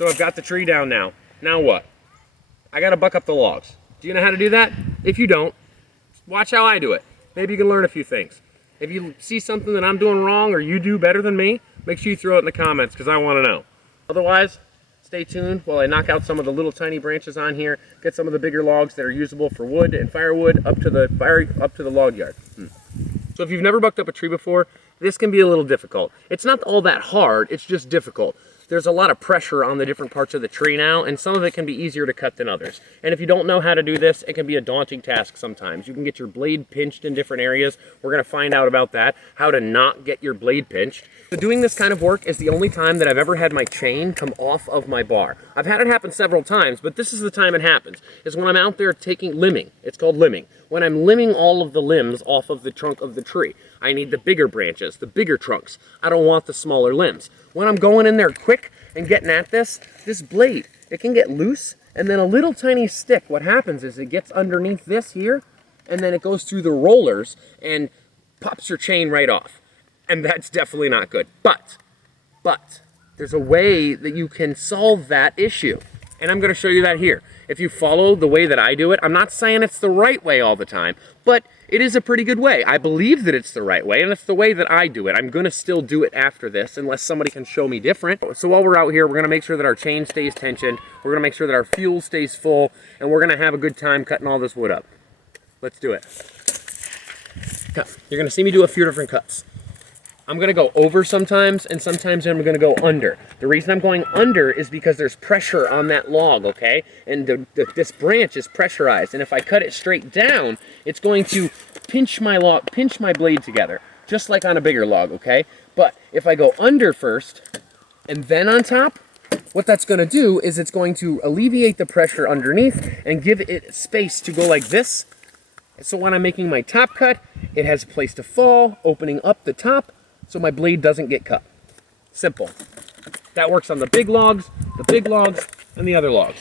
So I've got the tree down now. Now what? I gotta buck up the logs. Do you know how to do that? If you don't, watch how I do it. Maybe you can learn a few things. If you see something that I'm doing wrong or you do better than me, make sure you throw it in the comments because I want to know. Otherwise, stay tuned while I knock out some of the little tiny branches on here, get some of the bigger logs that are usable for wood and firewood up to the log yard. So if you've never bucked up a tree before, this can be a little difficult. It's not all that hard, it's just difficult. There's a lot of pressure on the different parts of the tree now, and some of it can be easier to cut than others. And if you don't know how to do this, it can be a daunting task sometimes. You can get your blade pinched in different areas. We're gonna find out about that, how to not get your blade pinched. So doing this kind of work is the only time that I've ever had my chain come off of my bar. I've had it happen several times, but this is the time it happens, is when I'm out there limbing. It's called limbing. When I'm limbing all of the limbs off of the trunk of the tree. I need the bigger branches, the bigger trunks. I don't want the smaller limbs. When I'm going in there quick and getting at this blade, it can get loose, and then a little tiny stick, what happens is it gets underneath this here, and then it goes through the rollers and pops your chain right off. And that's definitely not good. But, there's a way that you can solve that issue. And I'm gonna show you that here. If you follow the way that I do it, I'm not saying it's the right way all the time, but it is a pretty good way. I believe that it's the right way, and it's the way that I do it. I'm gonna still do it after this, unless somebody can show me different. So while we're out here, we're gonna make sure that our chain stays tensioned, we're gonna make sure that our fuel stays full, and we're gonna have a good time cutting all this wood up. Let's do it. You're gonna see me do a few different cuts. I'm gonna go over sometimes, and sometimes I'm gonna go under. The reason I'm going under is because there's pressure on that log, okay? And this branch is pressurized, and if I cut it straight down, it's going to pinch my blade together, just like on a bigger log, okay? But if I go under first, and then on top, what that's gonna do is it's going to alleviate the pressure underneath and give it space to go like this. So when I'm making my top cut, it has a place to fall, opening up the top, so my blade doesn't get cut. Simple. That works on the big logs, and the other logs.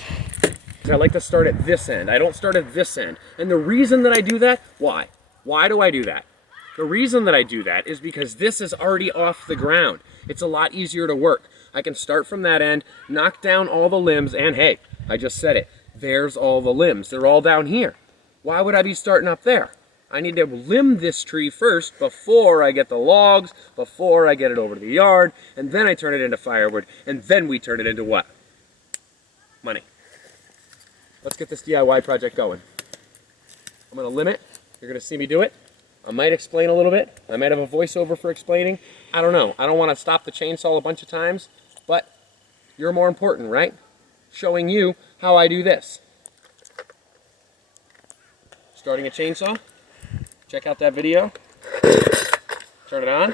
I like to start at this end. I don't start at this end. And the reason that I do that, why? Why do I do that? The reason that I do that is because this is already off the ground. It's a lot easier to work. I can start from that end, knock down all the limbs, and hey, I just said it, there's all the limbs. They're all down here. Why would I be starting up there? I need to limb this tree first before I get the logs, before I get it over to the yard, and then I turn it into firewood, and then we turn it into what? Money. Let's get this DIY project going. I'm going to limb it. You're going to see me do it. I might explain a little bit. I might have a voiceover for explaining. I don't know. I don't want to stop the chainsaw a bunch of times, but you're more important, right? Showing you how I do this. Starting a chainsaw. Check out that video. Turn it on.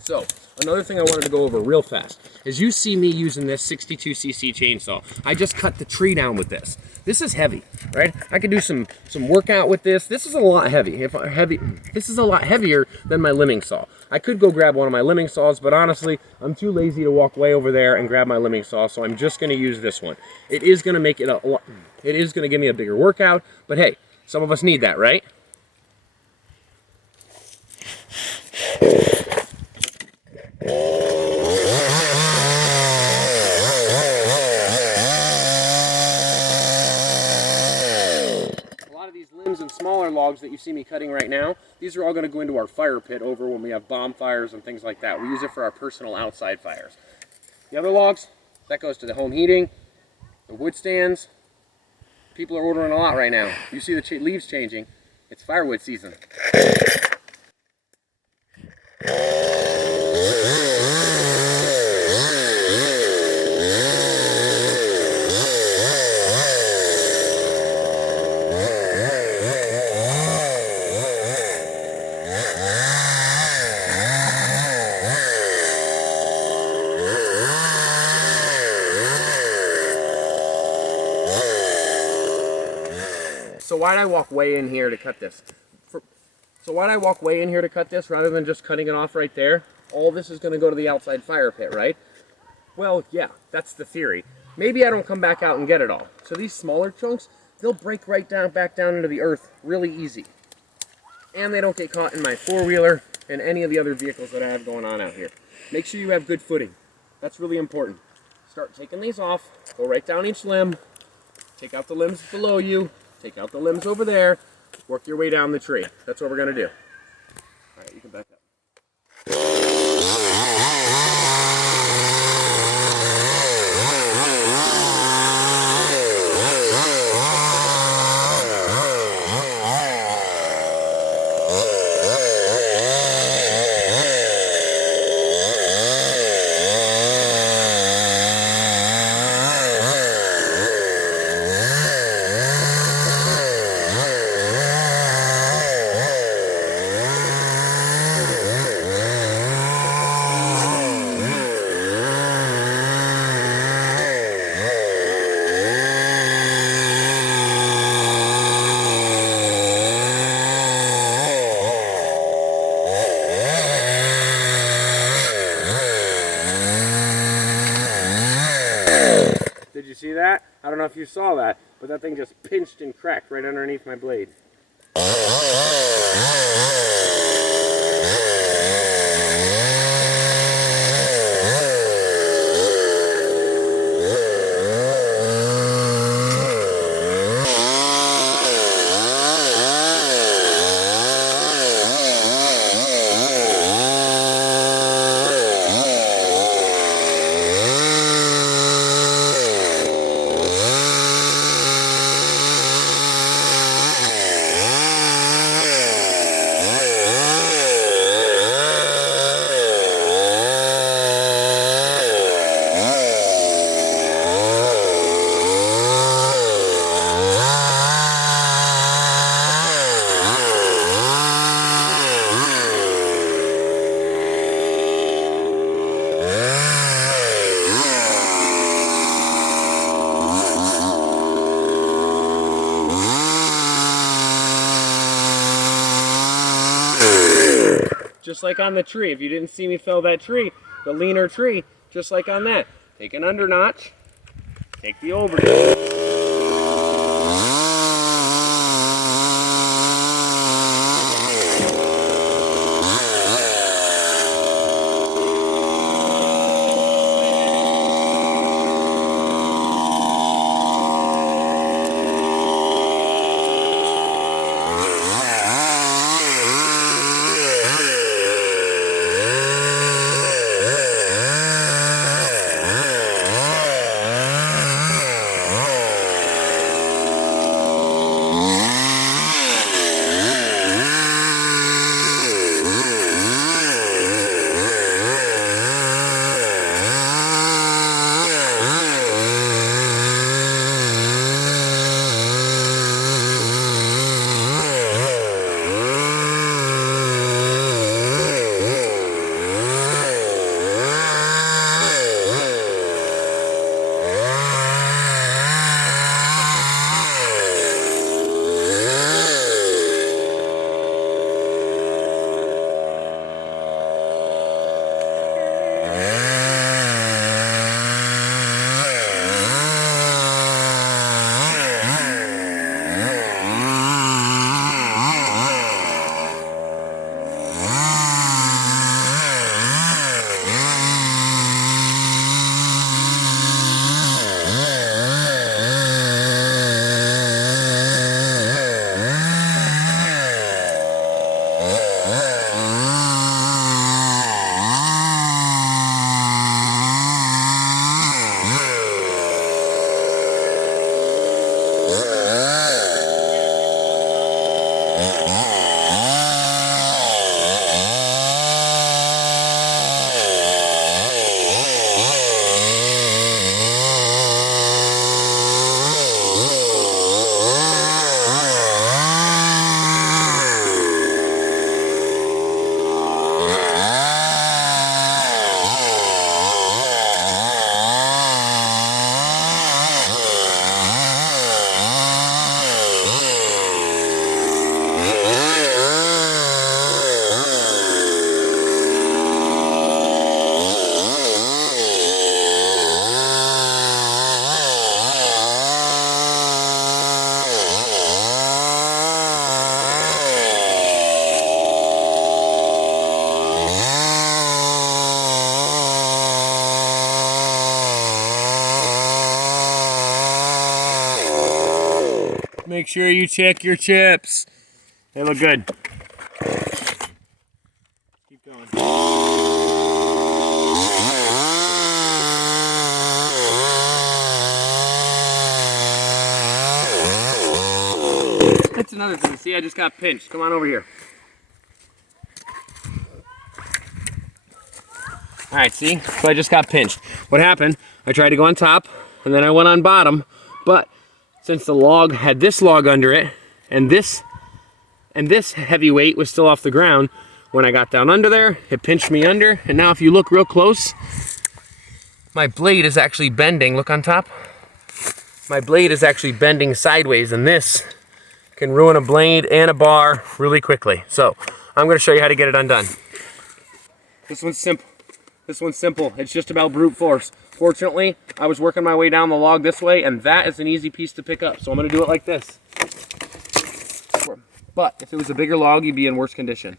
So, another thing I wanted to go over real fast is you see me using this 62cc chainsaw. I just cut the tree down with this. This is heavy, right? I could do some workout with this. This is a lot heavy. This is a lot heavier than my limbing saw. I could go grab one of my limbing saws, but honestly, I'm too lazy to walk way over there and grab my limbing saw, so I'm just going to use this one. It is going to make it it is going to give me a bigger workout, but hey, some of us need that, right? And smaller logs that you see me cutting right now, these are all going to go into our fire pit over when we have bonfires and things like that. We use it for our personal outside fires. The other logs, that goes to the home heating, the wood stands. People are ordering a lot right now. You see the leaves changing. It's firewood season. So why'd I walk way in here to cut this? Rather than just cutting it off right there? All this is going to go to the outside fire pit, right? Well, yeah, that's the theory. Maybe I don't come back out and get it all. So these smaller chunks, they'll break right down, back down into the earth really easy. and they don't get caught in my four-wheeler and any of the other vehicles that I have going on out here. Make sure you have good footing. That's really important. Start taking these off, go right down each limb, take out the limbs below you, take out the limbs over there, work your way down the tree. That's what we're going to do. All right, you can back up. Did you see that? I don't know if you saw that, but that thing just pinched and cracked right underneath my blade. Just like on the tree. If you didn't see me fell that tree, the leaner tree, just like on that. Take an under notch, take the over. Make sure you check your chips. They look good. Keep going. That's another thing. See, I just got pinched. Come on over here. All right, see? So I just got pinched. What happened? I tried to go on top, and then I went on bottom, but since the log had this log under it, and this heavy weight was still off the ground, when I got down under there, it pinched me under, and now if you look real close, my blade is actually bending. Look on top. My blade is actually bending sideways, and this can ruin a blade and a bar really quickly. So I'm going to show you how to get it undone. This one's simple. This one's simple. It's just about brute force. Fortunately, I was working my way down the log this way, and that is an easy piece to pick up. So I'm going to do it like this. But if it was a bigger log, you'd be in worse condition.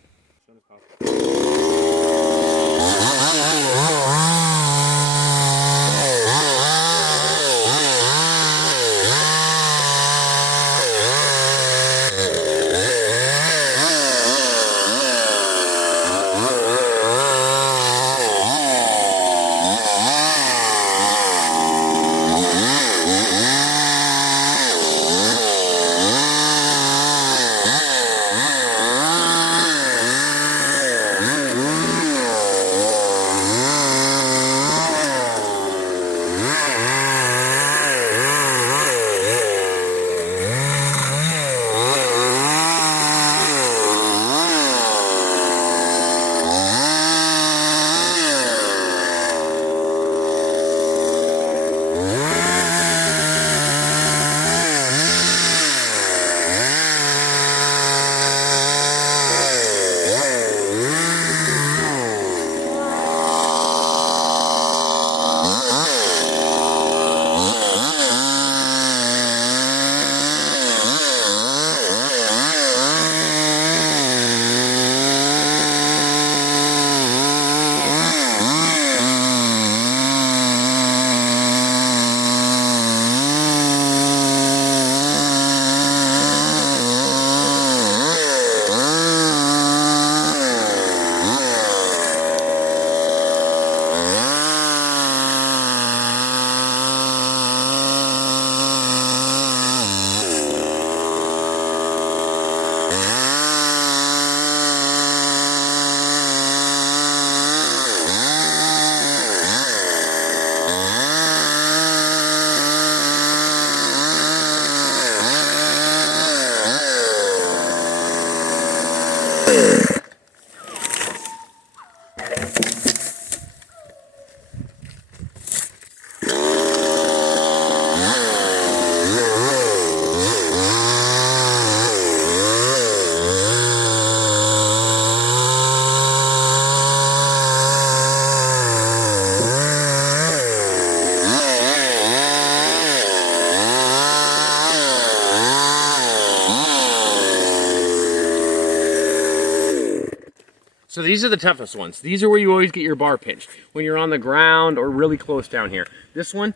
So these are the toughest ones. These are where you always get your bar pinched, when you're on the ground or really close down here. This one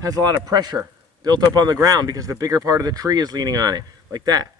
has a lot of pressure built up on the ground because the bigger part of the tree is leaning on it, like that.